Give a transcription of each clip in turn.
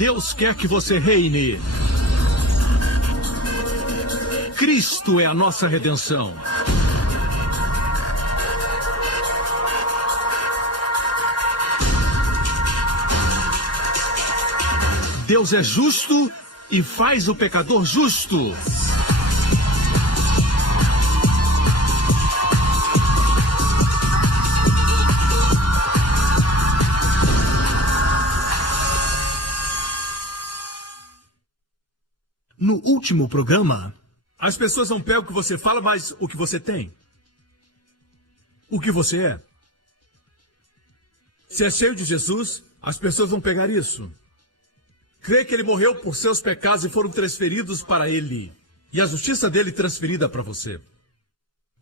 Deus quer que você reine. Cristo é a nossa redenção. Deus é justo e faz o pecador justo. No último programa, as pessoas não pegam o que você fala, mas o que você tem. O que você é. Se é cheio de Jesus, as pessoas vão pegar isso. Crê que ele morreu por seus pecados e foram transferidos para ele. E a justiça dele transferida para você.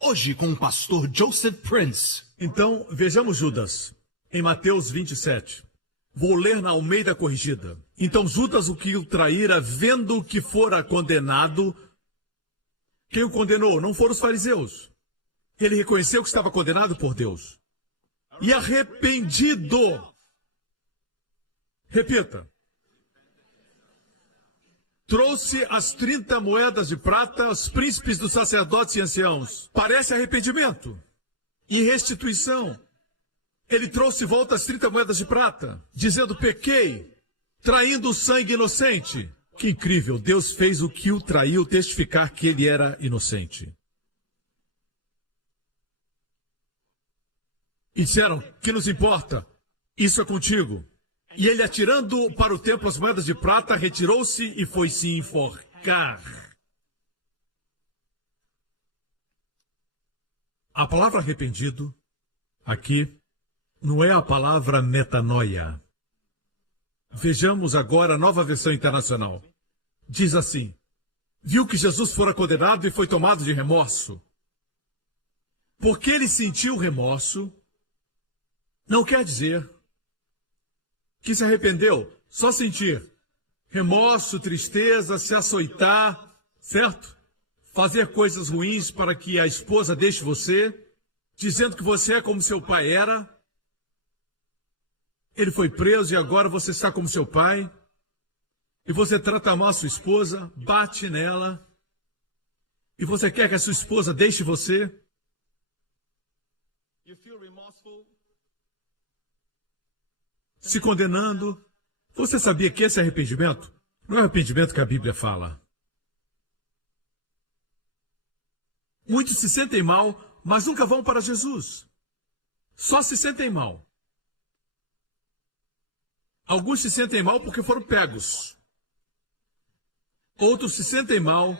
Hoje com o pastor Joseph Prince. Então, vejamos Judas, em Mateus 27. Vou ler na Almeida Corrigida. Então Judas, o que o traíra, vendo que fora condenado, quem o condenou? Não foram os fariseus. Ele reconheceu que estava condenado por Deus. E arrependido. Repita. Trouxe as 30 moedas de prata aos príncipes dos sacerdotes e anciãos. Parece arrependimento e restituição. Ele trouxe de volta as 30 moedas de prata, dizendo, pequei, traindo o sangue inocente. Que incrível, Deus fez o que o traiu testificar que ele era inocente. E disseram, que nos importa? Isso é contigo. E ele, atirando para o templo as moedas de prata, retirou-se e foi se enforcar. A palavra arrependido, aqui, não é a palavra metanoia. Vejamos agora a Nova Versão Internacional. Diz assim, viu que Jesus fora condenado e foi tomado de remorso. Porque ele sentiu remorso, não quer dizer que se arrependeu, só sentir remorso, tristeza, se açoitar, certo? Fazer coisas ruins para que a esposa deixe você, dizendo que você é como seu pai era. Ele foi preso e agora você está como seu pai. E você trata mal a sua esposa, bate nela. E você quer que a sua esposa deixe você. Se condenando. Você sabia que esse arrependimento não é o arrependimento que a Bíblia fala. Muitos se sentem mal, mas nunca vão para Jesus. Só se sentem mal. Alguns se sentem mal porque foram pegos. Outros se sentem mal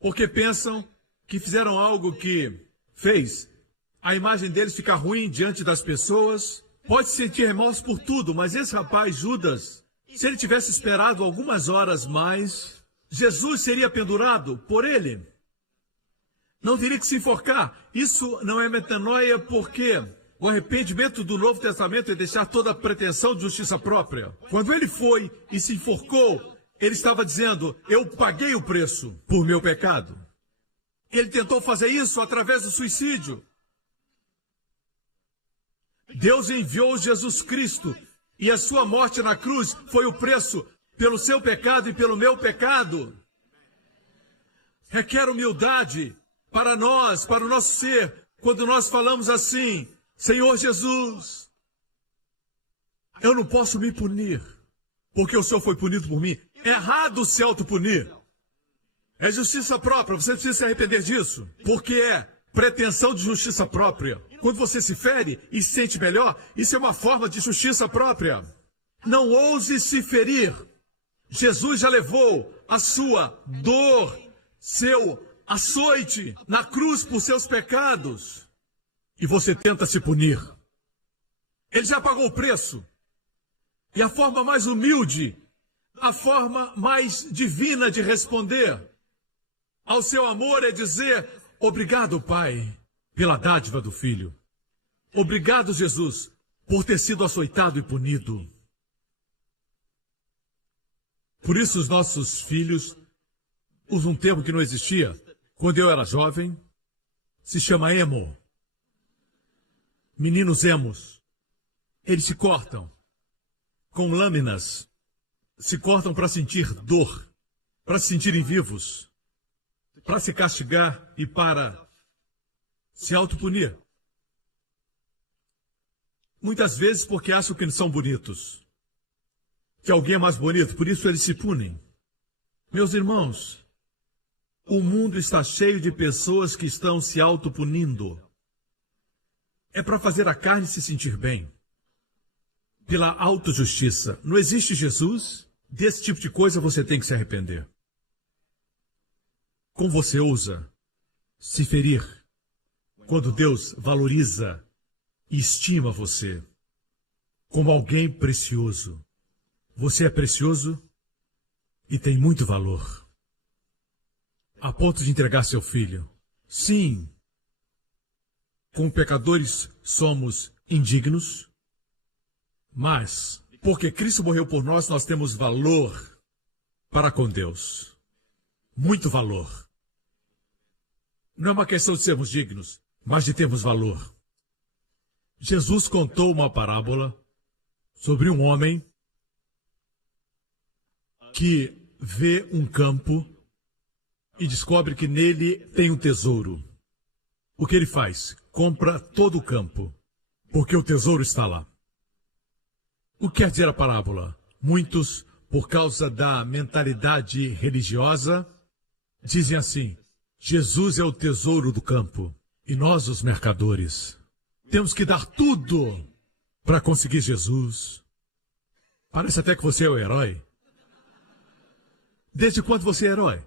porque pensam que fizeram algo que fez a imagem deles ficar ruim diante das pessoas. Pode sentir remorso por tudo, mas esse rapaz, Judas, se ele tivesse esperado algumas horas mais, Jesus seria pendurado por ele. Não teria que se enforcar. Isso não é metanoia porque o arrependimento do Novo Testamento é deixar toda a pretensão de justiça própria. Quando ele foi e se enforcou, ele estava dizendo, eu paguei o preço por meu pecado. Ele tentou fazer isso através do suicídio. Deus enviou Jesus Cristo e a sua morte na cruz foi o preço pelo seu pecado e pelo meu pecado. Requer humildade para nós, para o nosso ser, quando nós falamos assim, Senhor Jesus, eu não posso me punir, porque o Senhor foi punido por mim. É errado se autopunir. É justiça própria, você precisa se arrepender disso, porque é pretensão de justiça própria. Quando você se fere e se sente melhor, isso é uma forma de justiça própria. Não ouse se ferir. Jesus já levou a sua dor, seu açoite na cruz por seus pecados. E você tenta se punir. Ele já pagou o preço. E a forma mais humilde, a forma mais divina de responder ao seu amor é dizer, obrigado, Pai, pela dádiva do Filho. Obrigado, Jesus, por ter sido açoitado e punido. Por isso os nossos filhos usam um termo que não existia. Quando eu era jovem, se chama emo. Meninos emos. Eles se cortam com lâminas se cortam para sentir dor, para se sentirem vivos, para se castigar e para se autopunir. Muitas vezes porque acham que são bonitos, que alguém é mais bonito, por isso eles se punem. Meus irmãos, o mundo está cheio de pessoas que estão se autopunindo. É para fazer a carne se sentir bem. Pela autojustiça. Não existe Jesus? Desse tipo de coisa você tem que se arrepender. Como você ousa se ferir quando Deus valoriza e estima você como alguém precioso? Você é precioso e tem muito valor. A ponto de entregar seu filho. Sim, como pecadores somos indignos, mas porque Cristo morreu por nós, nós temos valor para com Deus. Muito valor. Não é uma questão de sermos dignos, mas de termos valor. Jesus contou uma parábola sobre um homem que vê um campo e descobre que nele tem um tesouro. O que ele faz? Compra todo o campo, porque o tesouro está lá. O que quer dizer a parábola? Muitos, por causa da mentalidade religiosa, dizem assim: Jesus é o tesouro do campo e nós, os mercadores, temos que dar tudo para conseguir Jesus. Parece até que você é o herói. Desde quando você é herói?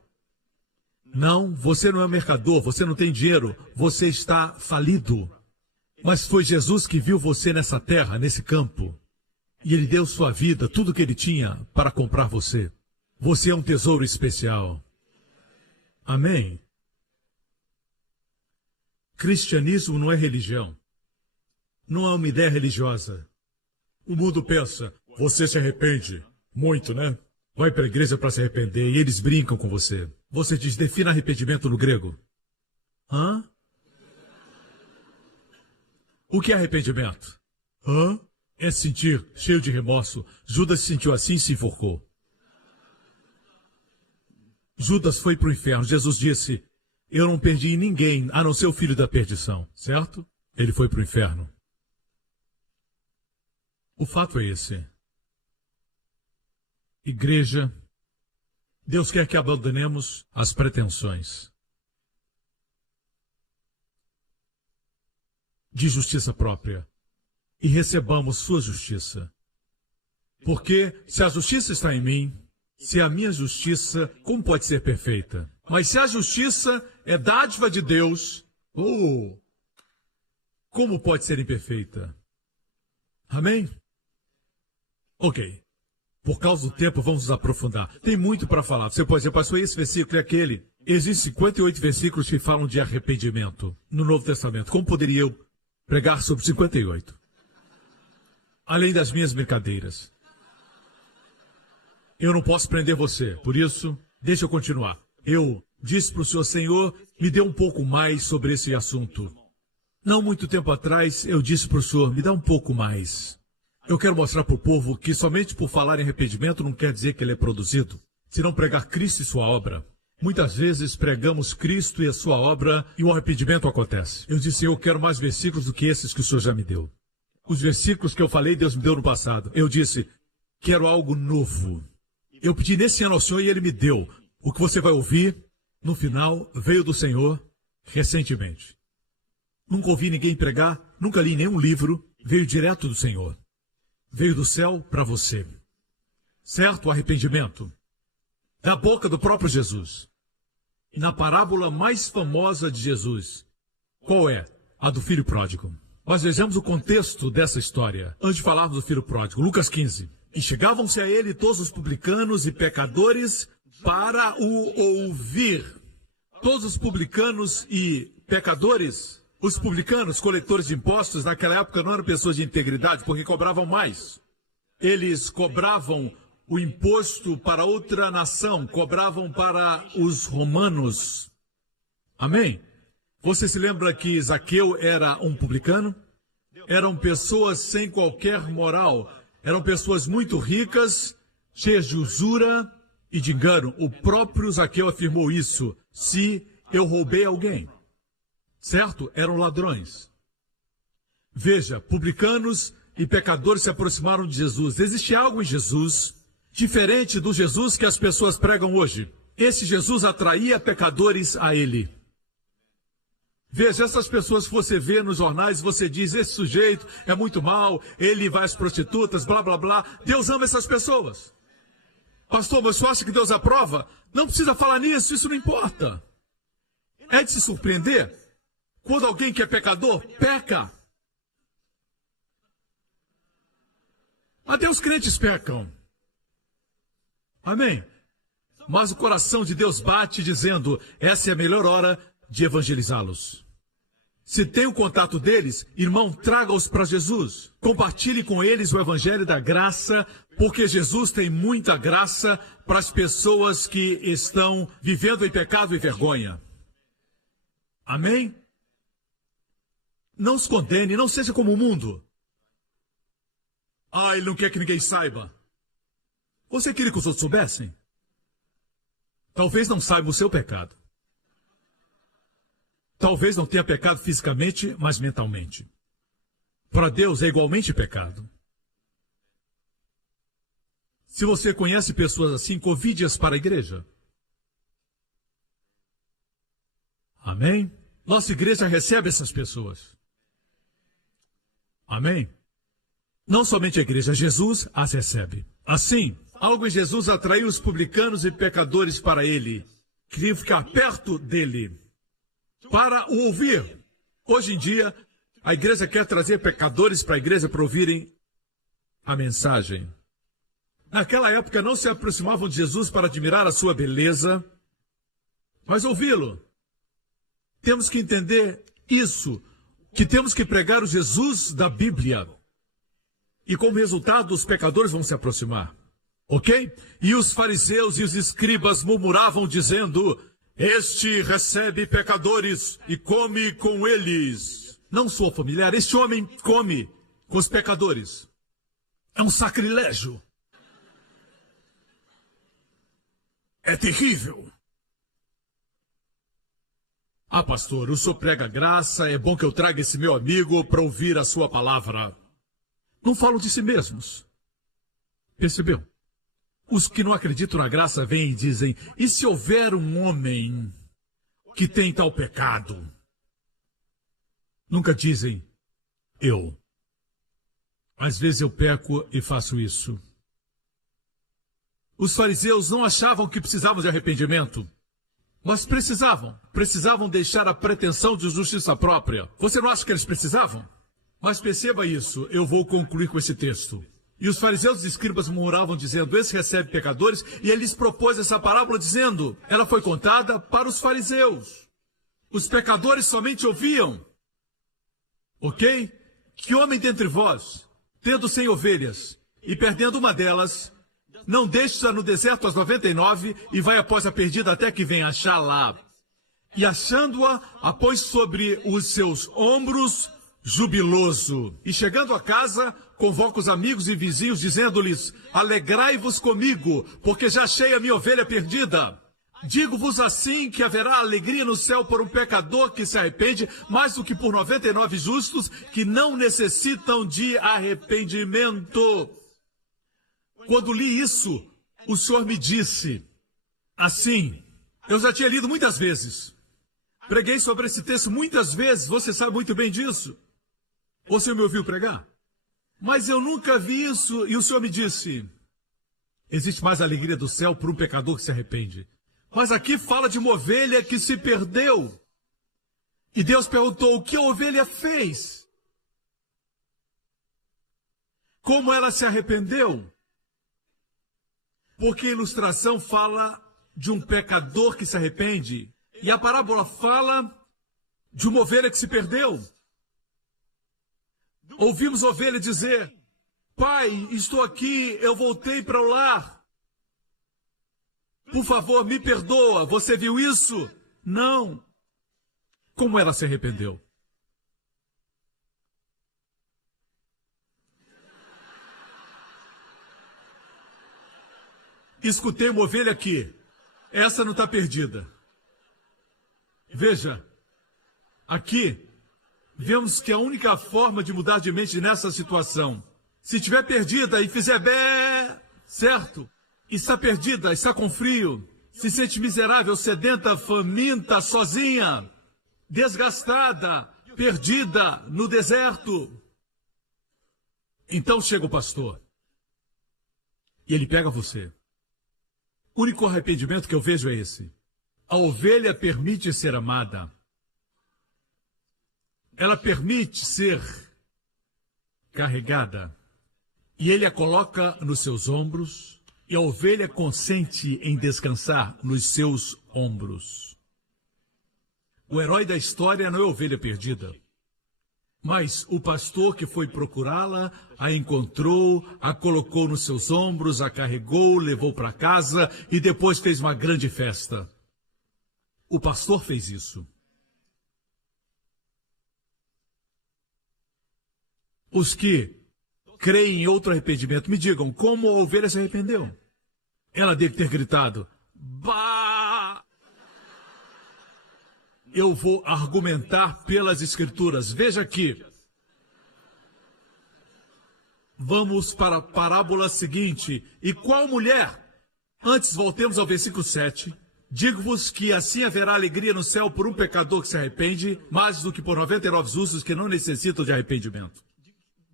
Não, você não é mercador, você não tem dinheiro, você está falido. Mas foi Jesus que viu você nessa terra, nesse campo. E Ele deu sua vida, tudo que Ele tinha para comprar você. Você é um tesouro especial. Amém? Cristianismo não é religião. Não é uma ideia religiosa. O mundo pensa, você se arrepende. Muito, né? Vai para a igreja para se arrepender e eles brincam com você. Você diz, defina arrependimento no grego. Hã? O que é arrependimento? Hã? É se sentir cheio de remorso. Judas se sentiu assim e se enforcou. Judas foi para o inferno. Jesus disse, eu não perdi ninguém, a não ser o filho da perdição. Certo? Ele foi para o inferno. O fato é esse. Igreja, Deus quer que abandonemos as pretensões de justiça própria e recebamos sua justiça. Porque se a justiça está em mim, se a minha justiça, como pode ser perfeita? Mas se a justiça é dádiva de Deus, como pode ser imperfeita? Amém? Ok. Por causa do tempo, vamos nos aprofundar. Tem muito para falar. Você pode dizer, pastor, esse versículo e aquele. Existem 58 versículos que falam de arrependimento no Novo Testamento. Como poderia eu pregar sobre 58? Além das minhas brincadeiras. Eu não posso prender você. Por isso, deixa eu continuar. Eu disse para o Senhor, me dê um pouco mais sobre esse assunto. Não muito tempo atrás, eu disse para o Senhor, me dá um pouco mais. Eu quero mostrar para o povo que somente por falar em arrependimento não quer dizer que ele é produzido. Se não pregar Cristo e sua obra. Muitas vezes pregamos Cristo e a sua obra e o arrependimento acontece. Eu disse, eu quero mais versículos do que esses que o Senhor já me deu. Os versículos que eu falei, Deus me deu no passado. Eu disse, quero algo novo. Eu pedi nesse ano ao Senhor e Ele me deu. O que você vai ouvir, no final, veio do Senhor recentemente. Nunca ouvi ninguém pregar, nunca li nenhum livro, veio direto do Senhor. Veio do céu para você. Certo? O arrependimento. Da boca do próprio Jesus. E na parábola mais famosa de Jesus. Qual é? A do filho pródigo. Mas vejamos o contexto dessa história. Antes de falarmos do filho pródigo. Lucas 15. E chegavam-se a ele todos os publicanos e pecadores para o ouvir. Todos os publicanos e pecadores. Os publicanos, coletores de impostos, naquela época não eram pessoas de integridade, porque cobravam mais. Eles cobravam o imposto para outra nação, cobravam para os romanos. Amém? Você se lembra que Zaqueu era um publicano? Eram pessoas sem qualquer moral. Eram pessoas muito ricas, cheias de usura e de engano. O próprio Zaqueu afirmou isso. Se eu roubei alguém, certo? Eram ladrões. Veja, publicanos e pecadores se aproximaram de Jesus. Existe algo em Jesus diferente do Jesus que as pessoas pregam hoje. Esse Jesus atraía pecadores a ele. Veja, essas pessoas que você vê nos jornais, você diz, esse sujeito é muito mau, ele vai às prostitutas, blá, blá, blá. Deus ama essas pessoas. Pastor, mas você acha que Deus aprova? Não precisa falar nisso, isso não importa. É de se surpreender quando alguém que é pecador, peca. Até os crentes pecam. Amém? Mas o coração de Deus bate dizendo, essa é a melhor hora de evangelizá-los. Se tem o contato deles, irmão, traga-os para Jesus. Compartilhe com eles o evangelho da graça, porque Jesus tem muita graça para as pessoas que estão vivendo em pecado e vergonha. Amém? Não se condene, não seja como o mundo. Ah, ele não quer que ninguém saiba. Você queria que os outros soubessem? Talvez não saiba o seu pecado. Talvez não tenha pecado fisicamente, mas mentalmente. Para Deus é igualmente pecado. Se você conhece pessoas assim, convide-as para a igreja. Amém? Nossa igreja recebe essas pessoas. Amém? Não somente a igreja, Jesus as recebe. Assim, algo em Jesus atraiu os publicanos e pecadores para ele. Queriam ficar perto dele, para o ouvir. Hoje em dia, a igreja quer trazer pecadores para a igreja para ouvirem a mensagem. Naquela época não se aproximavam de Jesus para admirar a sua beleza, mas ouvi-lo. Temos que entender isso, que temos que pregar o Jesus da Bíblia. E como resultado, os pecadores vão se aproximar. Ok? E os fariseus e os escribas murmuravam dizendo, este recebe pecadores e come com eles. Não sou familiar, este homem come com os pecadores. É um sacrilégio. É terrível. Ah, pastor, o senhor prega graça, é bom que eu traga esse meu amigo para ouvir a sua palavra. Não falam de si mesmos. Percebeu? Os que não acreditam na graça vêm e dizem, e se houver um homem que tem tal pecado? Nunca dizem, eu. Às vezes eu peco e faço isso. Os fariseus não achavam que precisavam de arrependimento, mas precisavam deixar a pretensão de justiça própria. Você não acha que eles precisavam? Mas perceba isso, eu vou concluir com esse texto. E os fariseus e escribas murmuravam dizendo, esse recebe pecadores, e ele lhes propôs essa parábola dizendo, ela foi contada para os fariseus. Os pecadores somente ouviam. Ok? Que homem dentre vós, tendo 100 ovelhas, e perdendo uma delas, não deixa no deserto as 99 e vai após a perdida até que venha achá-la. E achando-a, a pôs sobre os seus ombros, jubiloso. E chegando a casa, convoca os amigos e vizinhos, dizendo-lhes, alegrai-vos comigo, porque já achei a minha ovelha perdida. Digo-vos assim que haverá alegria no céu por um pecador que se arrepende, mais do que por 99 justos que não necessitam de arrependimento. Quando li isso, o Senhor me disse, assim, eu já tinha lido muitas vezes. Preguei sobre esse texto muitas vezes, você sabe muito bem disso. Você me ouviu pregar? Mas eu nunca vi isso, e o Senhor me disse, existe mais alegria do céu por um pecador que se arrepende. Mas aqui fala de uma ovelha que se perdeu. E Deus perguntou, o que a ovelha fez? Como ela se arrependeu? Porque a ilustração fala de um pecador que se arrepende. E a parábola fala de uma ovelha que se perdeu. Ouvimos a ovelha dizer, pai, estou aqui, eu voltei para o lar. Por favor, me perdoa, você viu isso? Não. Como ela se arrependeu? escutei uma ovelha aqui. Essa não está perdida. Veja, aqui, vemos que a única forma de mudar de mente nessa situação, se estiver perdida e fizer bé, certo? Está perdida, está com frio, se sente miserável, sedenta, faminta, sozinha, desgastada, perdida no deserto. Então chega o pastor e ele pega você. O único arrependimento que eu vejo é esse. A ovelha permite ser amada. Ela permite ser carregada. E ele a coloca nos seus ombros. E a ovelha consente em descansar nos seus ombros. O herói da história não é a ovelha perdida. Mas o pastor que foi procurá-la, a encontrou, a colocou nos seus ombros, a carregou, levou para casa e depois fez uma grande festa. O pastor fez isso. Os que creem em outro arrependimento, me digam, como a ovelha se arrependeu? Ela deve ter gritado, bah! Eu vou argumentar pelas escrituras. Veja aqui. Vamos para a parábola seguinte. E qual mulher? Antes, voltemos ao versículo 7. Digo-vos que assim haverá alegria no céu por um pecador que se arrepende, mais do que por 99 justos que não necessitam de arrependimento.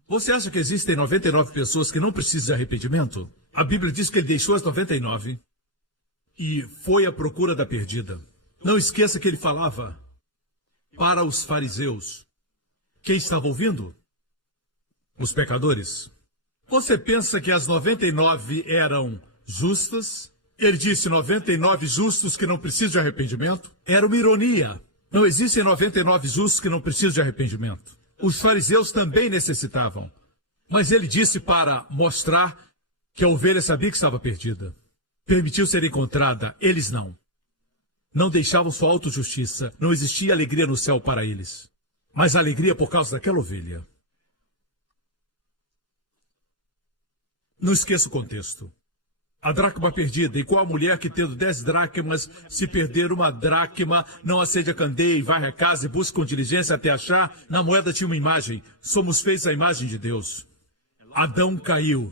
Você acha que existem 99 pessoas que não precisam de arrependimento? A Bíblia diz que ele deixou as 99 e foi à procura da perdida. Não esqueça que ele falava para os fariseus. Quem estava ouvindo? Os pecadores. Você pensa que as 99 eram justas? Ele disse 99 justos que não precisam de arrependimento? Era uma ironia. Não existem 99 justos que não precisam de arrependimento. Os fariseus também necessitavam. Mas ele disse para mostrar que a ovelha sabia que estava perdida. Permitiu ser encontrada, eles não. Não deixavam sua autojustiça. Não existia alegria no céu para eles. Mas alegria por causa daquela ovelha. Não esqueça o contexto. A dracma perdida, igual a mulher que tendo 10 dracmas, se perder uma dracma, não acende a candeia e varre a casa e busca com diligência até achar. Na moeda tinha uma imagem. Somos feitos à imagem de Deus. Adão caiu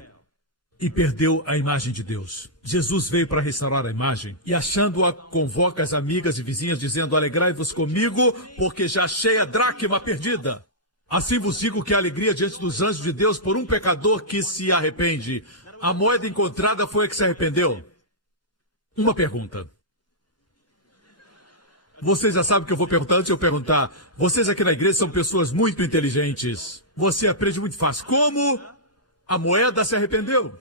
e perdeu a imagem de Deus. Jesus veio para restaurar a imagem e, achando-a, convoca as amigas e vizinhas, dizendo, alegrai-vos comigo, porque já achei a dracma perdida. Assim vos digo que a alegria diante dos anjos de Deus por um pecador que se arrepende. A moeda encontrada foi a que se arrependeu. Uma pergunta. Vocês já sabem o que eu vou perguntar antes de eu perguntar. Vocês aqui na igreja são pessoas muito inteligentes. Você aprende muito fácil. Como a moeda se arrependeu?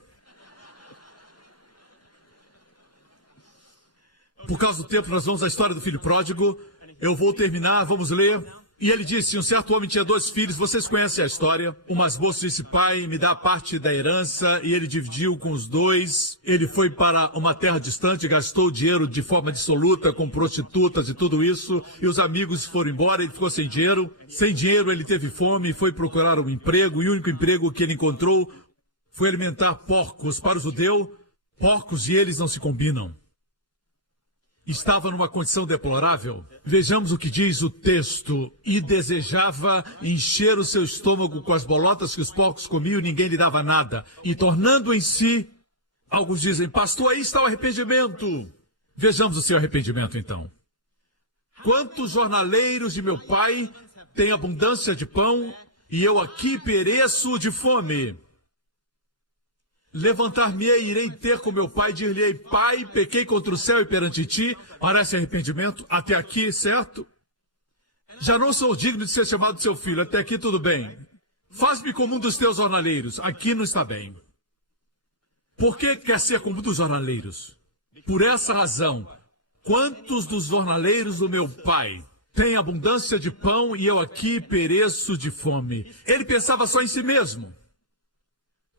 Por causa do tempo, nós vamos à história do filho pródigo. Eu vou terminar, vamos ler. E ele disse, um certo homem tinha 2 filhos, vocês conhecem a história. O mais moço disse, pai, me dá parte da herança, e ele dividiu com os 2. Ele foi para uma terra distante, gastou dinheiro de forma dissoluta, com prostitutas e tudo isso, e os amigos foram embora, ele ficou sem dinheiro. Sem dinheiro, ele teve fome, foi procurar um emprego, e o único emprego que ele encontrou foi alimentar porcos. Para o judeu, porcos e eles não se combinam. Estava numa condição deplorável. Vejamos o que diz o texto. E desejava encher o seu estômago com as bolotas que os porcos comiam e ninguém lhe dava nada. E tornando em si, alguns dizem, pastor, aí está o arrependimento. Vejamos o seu arrependimento então. Quantos jornaleiros de meu pai têm abundância de pão e eu aqui pereço de fome? Levantar-me-ei e irei ter com meu pai, dir-lhe-ei, pai, pequei contra o céu e perante ti. Parece arrependimento, até aqui, certo? Já não sou digno de ser chamado seu filho, até aqui tudo bem. Faz-me como um dos teus jornaleiros, aqui não está bem. Por que quer ser como um dos jornaleiros? Por essa razão, quantos dos jornaleiros do meu pai têm abundância de pão e eu aqui pereço de fome? Ele pensava só em si mesmo.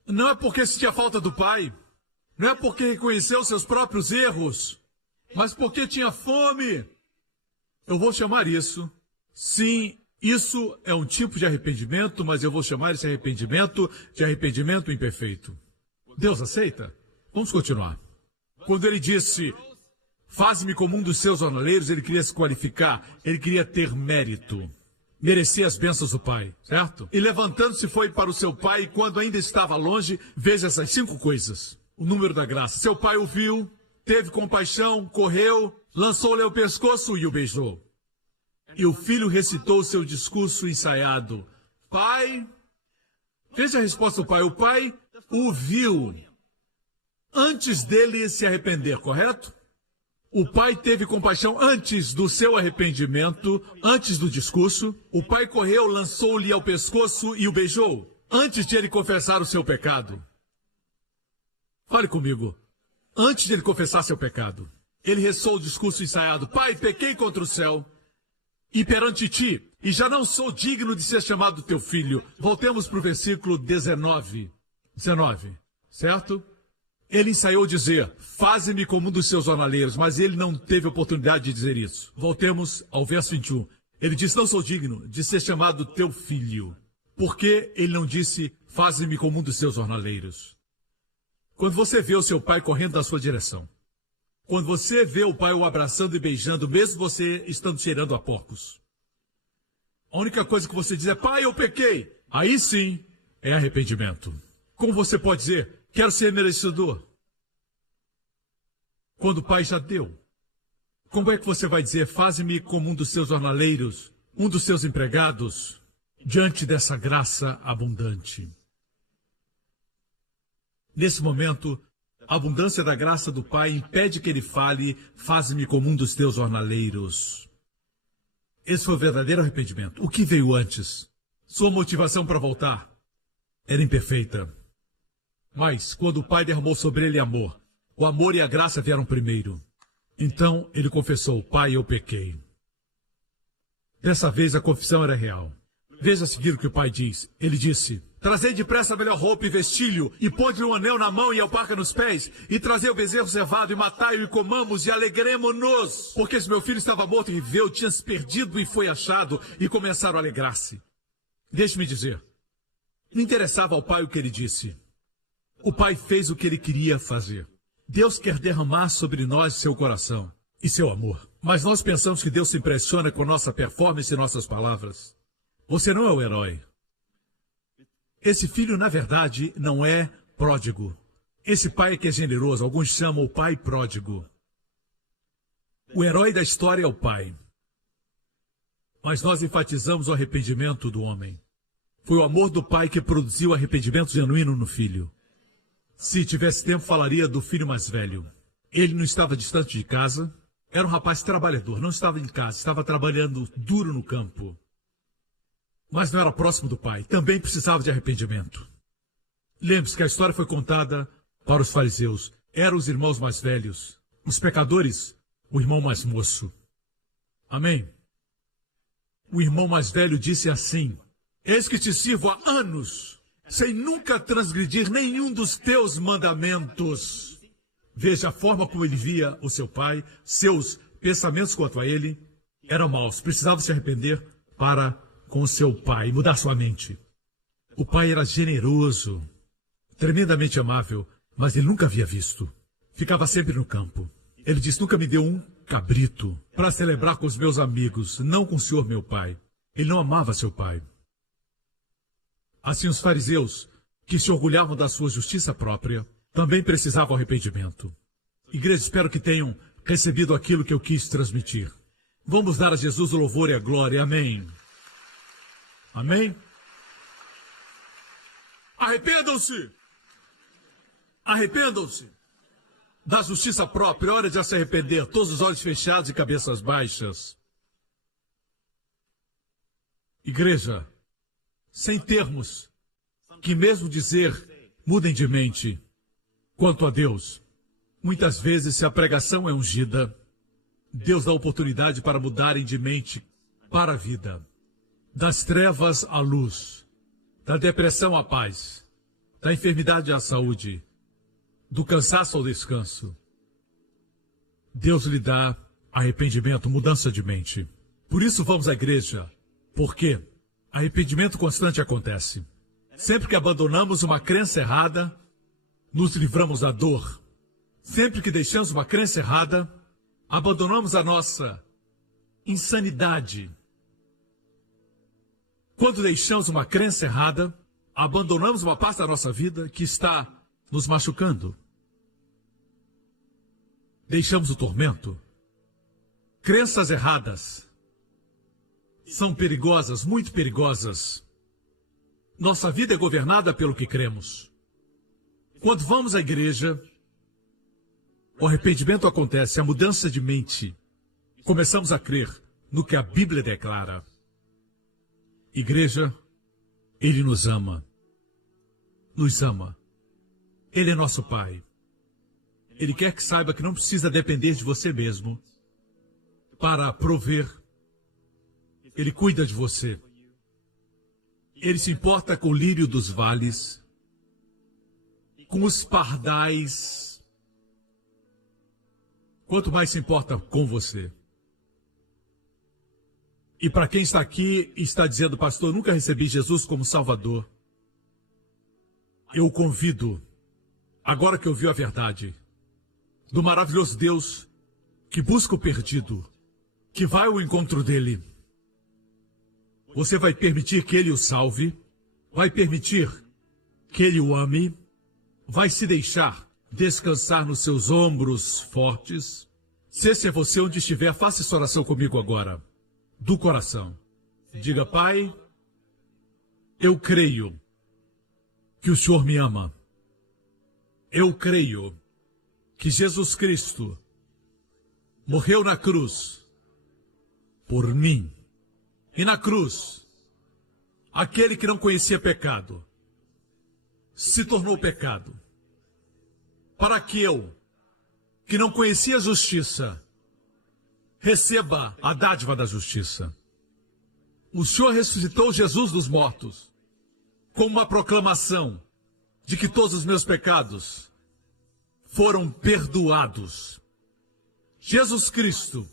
Não é porque sentia falta do pai, não é porque reconheceu seus próprios erros, mas porque tinha fome. Eu vou chamar isso, sim, isso é um tipo de arrependimento, mas eu vou chamar esse arrependimento de arrependimento imperfeito. Deus aceita? Vamos continuar. Quando ele disse, faze-me como um dos seus jornaleiros, ele queria se qualificar, ele queria ter mérito. Merecia as bênçãos do pai, certo? E levantando-se foi para o seu pai, e quando ainda estava longe, veja essas 5 coisas. O número da graça. Seu pai o viu, teve compaixão, correu, lançou-lhe o pescoço e o beijou. E o filho recitou seu discurso ensaiado. Pai, veja a resposta do pai. O pai o viu antes dele se arrepender, correto? O pai teve compaixão antes do seu arrependimento, antes do discurso. O pai correu, lançou-lhe ao pescoço e o beijou, antes de ele confessar o seu pecado. Fale comigo. Antes de ele confessar seu pecado, ele ressoou o discurso ensaiado. Pai, pequei contra o céu e perante ti, e já não sou digno de ser chamado teu filho. Voltemos para o versículo 19, certo? Ele ensaiou dizer, faze-me como um dos seus jornaleiros, mas ele não teve oportunidade de dizer isso. Voltemos ao verso 21. Ele disse, não sou digno de ser chamado teu filho. Por que ele não disse, faze-me como um dos seus jornaleiros? Quando você vê o seu pai correndo na sua direção, quando você vê o pai o abraçando e beijando, mesmo você estando cheirando a porcos, a única coisa que você diz é, pai, eu pequei. Aí sim é arrependimento. Como você pode dizer, quero ser merecedor, quando o pai já deu? Como é que você vai dizer, faze-me como um dos seus jornaleiros, um dos seus empregados, diante dessa graça abundante? Nesse momento, a abundância da graça do pai impede que ele fale, faze-me como um dos teus jornaleiros. Esse foi o verdadeiro arrependimento. O que veio antes? Sua motivação para voltar era imperfeita. Mas, quando o pai derramou sobre ele amor, o amor e a graça vieram primeiro. Então, ele confessou, pai, eu pequei. Dessa vez, a confissão era real. Veja a seguir o que o pai diz. Ele disse, trazei depressa a melhor roupa e vestilho, e pôde-lhe um anel na mão e alparca nos pés, e trazei o bezerro cevado, e matai-o, e comamos, e alegremo-nos. Porque esse meu filho estava morto e viveu, tinha se perdido e foi achado, e começaram a alegrar-se. Deixe-me dizer, não interessava ao pai o que ele disse. O pai fez o que ele queria fazer. Deus quer derramar sobre nós seu coração e seu amor. Mas nós pensamos que Deus se impressiona com nossa performance e nossas palavras. Você não é o herói. Esse filho, na verdade, não é pródigo. Esse pai que é generoso, alguns chamam o pai pródigo. O herói da história é o pai. Mas nós enfatizamos o arrependimento do homem. Foi o amor do pai que produziu arrependimento genuíno no filho. Se tivesse tempo, falaria do filho mais velho. Ele não estava distante de casa. Era um rapaz trabalhador, não estava em casa, estava trabalhando duro no campo. Mas não era próximo do pai, também precisava de arrependimento. Lembre-se que a história foi contada para os fariseus. Eram os irmãos mais velhos, os pecadores, o irmão mais moço. Amém? O irmão mais velho disse assim, eis que te sirvo há anos, sem nunca transgredir nenhum dos teus mandamentos. Veja a forma como ele via o seu pai, seus pensamentos quanto a ele eram maus. Precisava se arrepender para com o seu pai, mudar sua mente. O pai era generoso, tremendamente amável, mas ele nunca havia visto. Ficava sempre no campo. Ele disse, nunca me deu um cabrito para celebrar com os meus amigos, não com o senhor meu pai. Ele não amava seu pai. Assim, os fariseus, que se orgulhavam da sua justiça própria, também precisavam arrependimento. Igreja, espero que tenham recebido aquilo que eu quis transmitir. Vamos dar a Jesus o louvor e a glória. Amém. Amém? Arrependam-se! Arrependam-se! Da justiça própria, hora de se arrepender, todos os olhos fechados e cabeças baixas. Igreja, sem termos que mesmo dizer, mudem de mente. Quanto a Deus, muitas vezes se a pregação é ungida, Deus dá oportunidade para mudarem de mente para a vida. Das trevas à luz, da depressão à paz, da enfermidade à saúde, do cansaço ao descanso. Deus lhe dá arrependimento, mudança de mente. Por isso vamos à igreja, porque arrependimento constante acontece. Sempre que abandonamos uma crença errada, nos livramos da dor. Sempre que deixamos uma crença errada, abandonamos a nossa insanidade. Quando deixamos uma crença errada, abandonamos uma parte da nossa vida que está nos machucando. Deixamos o tormento. Crenças erradas são perigosas, muito perigosas. Nossa vida é governada pelo que cremos. Quando vamos à igreja, o arrependimento acontece, a mudança de mente. Começamos a crer no que a Bíblia declara. Igreja, Ele nos ama. Nos ama. Ele é nosso Pai. Ele quer que saiba que não precisa depender de você mesmo para prover. Ele cuida de você. Ele se importa com o lírio dos vales, com os pardais. Quanto mais se importa com você. E para quem está aqui e está dizendo, pastor, nunca recebi Jesus como Salvador, eu o convido, agora que ouviu a verdade, do maravilhoso Deus que busca o perdido, que vai ao encontro dele. Você vai permitir que ele o salve, vai permitir que ele o ame, vai se deixar descansar nos seus ombros fortes. Se esse é você, onde estiver, faça essa oração comigo agora, do coração. Diga, Pai, eu creio que o Senhor me ama. Eu creio que Jesus Cristo morreu na cruz por mim. E na cruz, aquele que não conhecia pecado se tornou pecado, para que eu, que não conhecia justiça, receba a dádiva da justiça. O Senhor ressuscitou Jesus dos mortos, com uma proclamação de que todos os meus pecados foram perdoados. Jesus Cristo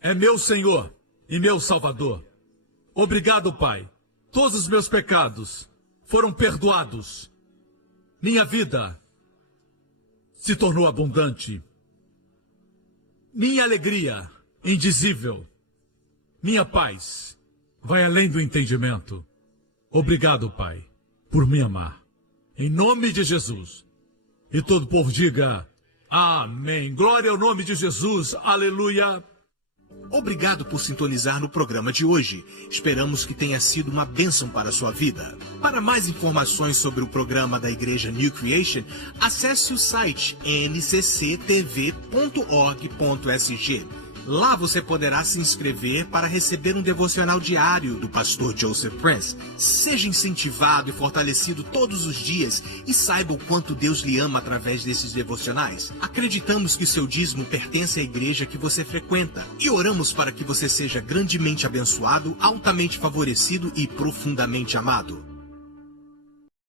é meu Senhor e meu Salvador. Obrigado, Pai. Todos os meus pecados foram perdoados. Minha vida se tornou abundante. Minha alegria, indizível. Minha paz vai além do entendimento. Obrigado, Pai, por me amar. Em nome de Jesus. E todo o povo diga, amém. Glória ao nome de Jesus. Aleluia. Obrigado por sintonizar no programa de hoje. Esperamos que tenha sido uma bênção para a sua vida. Para mais informações sobre o programa da Igreja New Creation, acesse o site ncctv.org.sg. Lá você poderá se inscrever para receber um devocional diário do pastor Joseph Prince. Seja incentivado e fortalecido todos os dias e saiba o quanto Deus lhe ama através desses devocionais. Acreditamos que seu dízimo pertence à igreja que você frequenta e oramos para que você seja grandemente abençoado, altamente favorecido e profundamente amado.